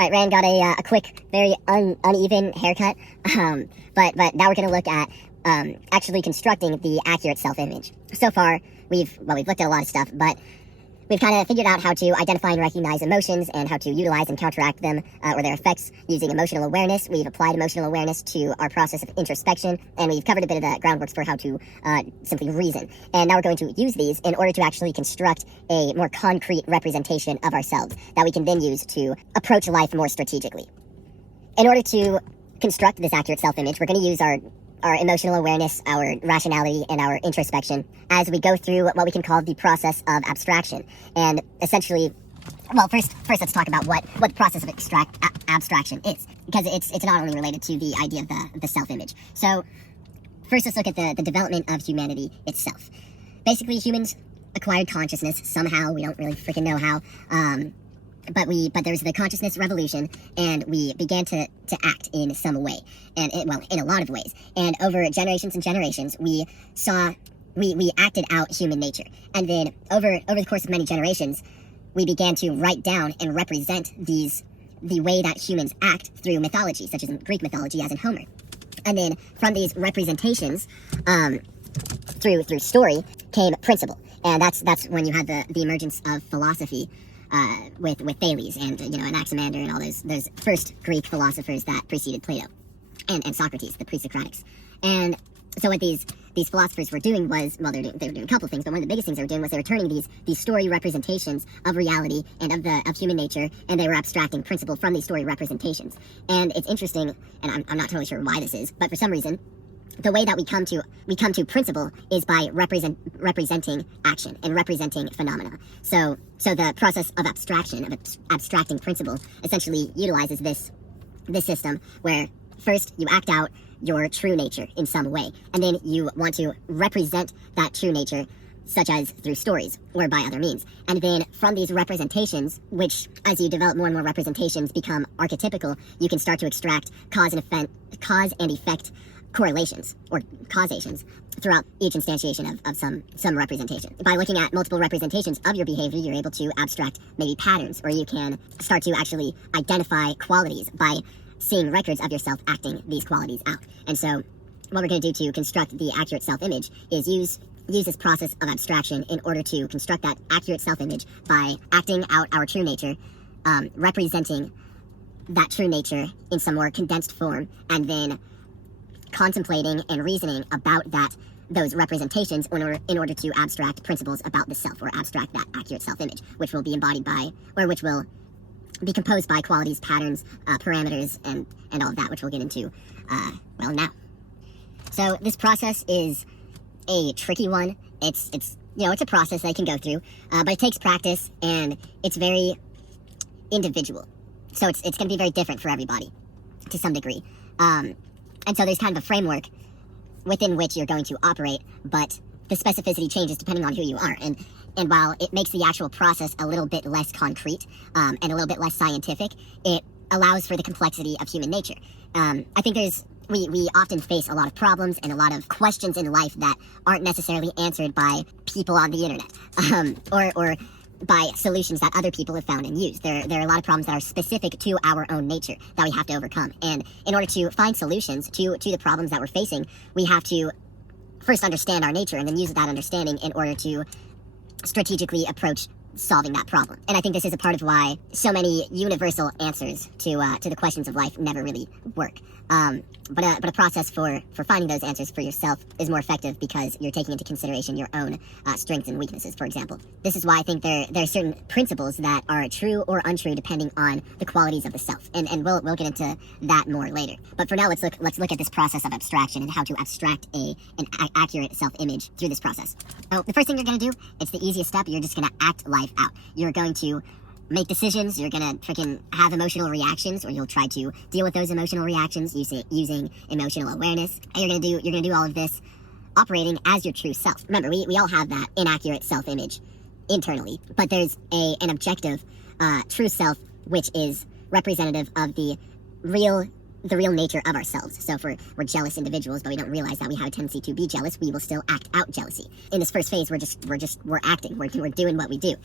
All right, Rand got a quick, very uneven haircut, but now we're going to look at actually constructing the accurate self-image. So far, we've looked at a lot of stuff, but we've kind of figured out how to identify and recognize emotions and how to utilize and counteract them or their effects using emotional awareness. We've applied emotional awareness to our process of introspection, and we've covered a bit of the groundwork for how to simply reason. And now we're going to use these in order to actually construct a more concrete representation of ourselves that we can then use to approach life more strategically. In order to construct this accurate self-image, we're going to use our emotional awareness, our rationality, and our introspection as we go through what we can call the process of abstraction. And essentially, well, first let's talk about what the process of abstraction is, because it's not only related to the idea of the self-image. So first, let's look at the development of humanity itself. Basically, humans acquired consciousness somehow. We don't really freaking know how. But there was the consciousness revolution, and we began to act in some way, and in a lot of ways. And over generations and generations, we acted out human nature. And then over the course of many generations, we began to write down and represent the way that humans act through mythology, such as in Greek mythology, as in Homer. And then from these representations, through story, came principle. And that's when you had the emergence of philosophy, with Thales and Anaximander and all those first Greek philosophers that preceded Plato and Socrates, the pre-Socratics. And so what these philosophers were doing was, well, they were doing a couple of things, but one of the biggest things they were doing was they were turning these story representations of reality and of human nature, and they were abstracting principle from these story representations. And it's interesting, and I'm not totally sure why this is, but for some reason, the way that we come to principle is by representing action and representing phenomena. So the process of abstraction, of abstracting principle, essentially utilizes this system where first you act out your true nature in some way, and then you want to represent that true nature, such as through stories or by other means. And then from these representations, which as you develop more and more representations become archetypical, you can start to extract cause and effect correlations or causations throughout each instantiation of some representation. By looking at multiple representations of your behavior, you're able to abstract maybe patterns, or you can start to actually identify qualities by seeing records of yourself acting these qualities out. And so what we're going to do to construct the accurate self-image is use this process of abstraction in order to construct that accurate self-image by acting out our true nature, representing that true nature in some more condensed form, and then contemplating and reasoning about those representations in order to abstract principles about the self, or abstract that accurate self-image, which will be embodied by, or which will be composed by qualities, patterns, parameters, and all of that, which we'll get into now. So this process is a tricky one. It's a process that you can go through, but it takes practice, and it's very individual. So it's going to be very different for everybody to some degree. And so there's kind of a framework within which you're going to operate, but the specificity changes depending on who you are. And while it makes the actual process a little bit less concrete and a little bit less scientific, it allows for the complexity of human nature. I think we often face a lot of problems and a lot of questions in life that aren't necessarily answered by people on the internet, or by solutions that other people have found and used. There are a lot of problems that are specific to our own nature that we have to overcome. And in order to find solutions to the problems that we're facing, we have to first understand our nature and then use that understanding in order to strategically approach solving that problem. And I think this is a part of why so many universal answers to the questions of life never really work. But a process for finding those answers for yourself is more effective because you're taking into consideration your own strengths and weaknesses, for example. This is why I think there are certain principles that are true or untrue depending on the qualities of the self. And we'll get into that more later. But for now, let's look at this process of abstraction and how to abstract an accurate self-image through this process. So the first thing you're going to do, it's the easiest step. You're just going to act life out. You're going to make decisions, you're gonna freaking have emotional reactions, or you'll try to deal with those emotional reactions using emotional awareness. And you're gonna do all of this operating as your true self. Remember, we all have that inaccurate self-image internally, but there's an objective true self, which is representative of the real nature of ourselves. So if we're jealous individuals, but we don't realize that we have a tendency to be jealous, we will still act out jealousy. In this first phase, we're acting, we're doing what we do.